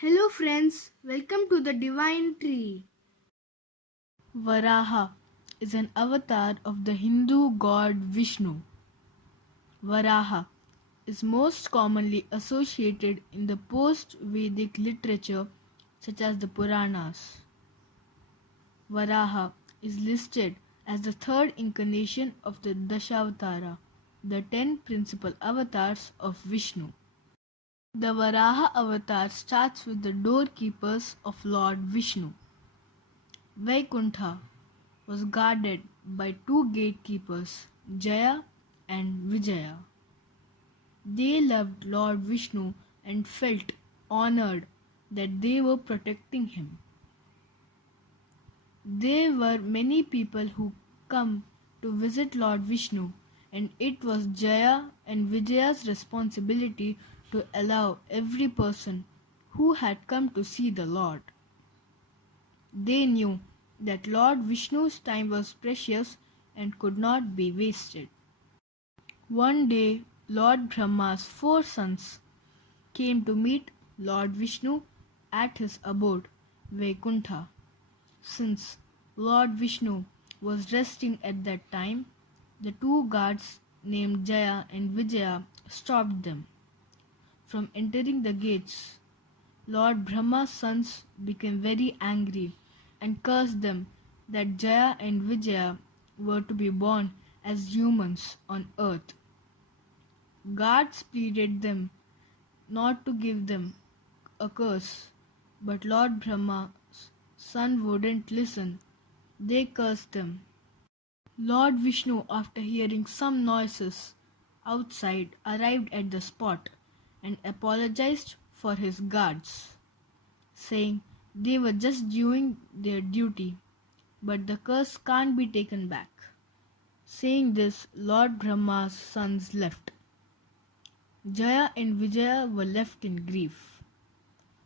Hello friends, welcome to the Divine Tree. Varaha is an avatar of the Hindu god Vishnu. Varaha is most commonly associated in the post-Vedic literature such as the Puranas. Varaha is listed as the third incarnation of the Dashavatara, the 10 principal avatars of Vishnu. The Varaha avatar starts with the doorkeepers of Lord Vishnu. Vaikuntha was guarded by two gatekeepers, Jaya and Vijaya. They loved Lord Vishnu and felt honored that they were protecting him. There were many people who come to visit Lord Vishnu, and it was Jaya and Vijaya's responsibility to allow every person who had come to see the Lord. They knew that Lord Vishnu's time was precious and could not be wasted. One day, Lord Brahma's four sons came to meet Lord Vishnu at his abode, Vaikuntha. Since Lord Vishnu was resting at that time, the two guards named Jaya and Vijaya stopped them from entering the gates. Lord Brahma's sons became very angry and cursed them that Jaya and Vijaya were to be born as humans on earth. Guards pleaded them not to give them a curse, but Lord Brahma's son wouldn't listen. They cursed them. Lord Vishnu, after hearing some noises outside, arrived at the spot and apologized for his guards, saying they were just doing their duty, but the curse can't be taken back. Saying this, Lord Brahma's sons left. Jaya and Vijaya were left in grief.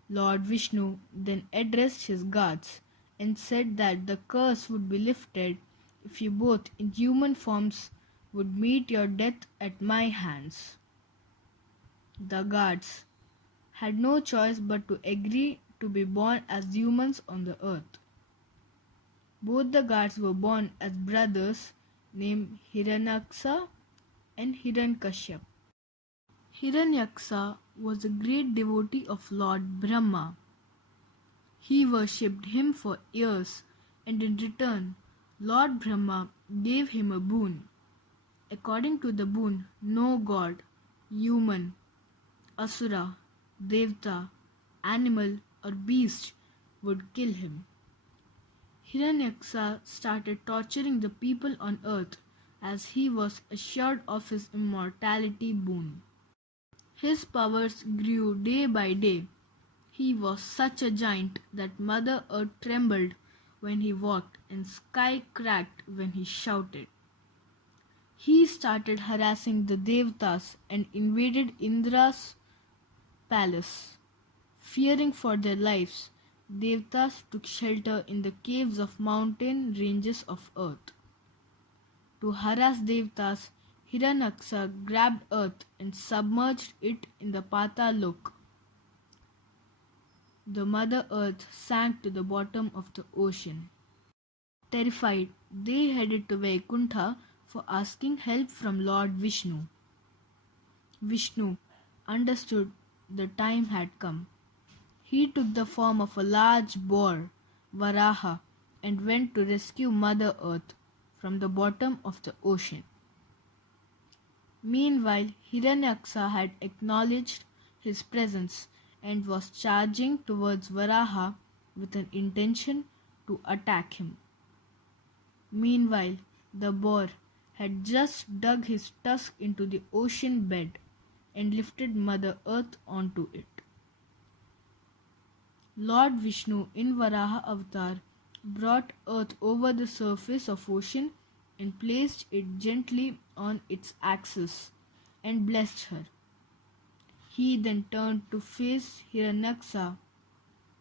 Lord Vishnu then addressed his guards and said that the curse would be lifted if you both in human forms would meet your death at my hands. The guards had no choice but to agree to be born as humans on the earth. Both the guards were born as brothers named Hiranyaksha and Hiranyakashyap. Hiranyaksha was a great devotee of Lord Brahma. He worshipped him for years, and in return, Lord Brahma gave him a boon. According to the boon, no god, human, asura, devta, animal, or beast would kill him. Hiranyaksha started torturing the people on earth as he was assured of his immortality boon. His powers grew day by day. He was such a giant that Mother Earth trembled when he walked and sky cracked when he shouted. He started harassing the Devtas and invaded Indra's palace. Fearing for their lives, Devtas took shelter in the caves of mountain ranges of earth. To harass Devtas, Hiranyaksha grabbed earth and submerged it in the Patalok. The Mother Earth sank to the bottom of the ocean. Terrified, they headed to Vaikuntha for asking help from Lord Vishnu. Vishnu understood the time had come. He took the form of a large boar, Varaha, and went to rescue Mother Earth from the bottom of the ocean. Meanwhile, Hiranyaksha had acknowledged his presence and was charging towards Varaha with an intention to attack him. Meanwhile, the boar had just dug his tusk into the ocean bed and lifted Mother Earth onto it. Lord Vishnu in Varaha avatar brought earth over the surface of ocean and placed it gently on its axis and blessed her. He then turned to face Hiranyaksha.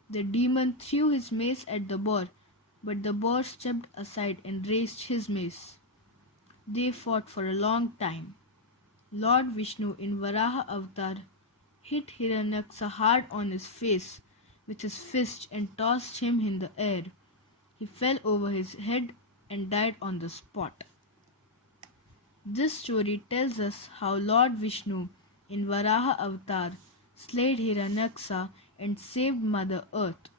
The demon threw his mace at the boar, but the boar stepped aside and raised his mace. They fought for a long time. Lord Vishnu in Varaha avatar hit Hiranyaksha hard on his face with his fist and tossed him in the air. He fell over his head and died on the spot. This story tells us how Lord Vishnu in Varaha Avatar slayed Hiranyaksha and saved Mother Earth.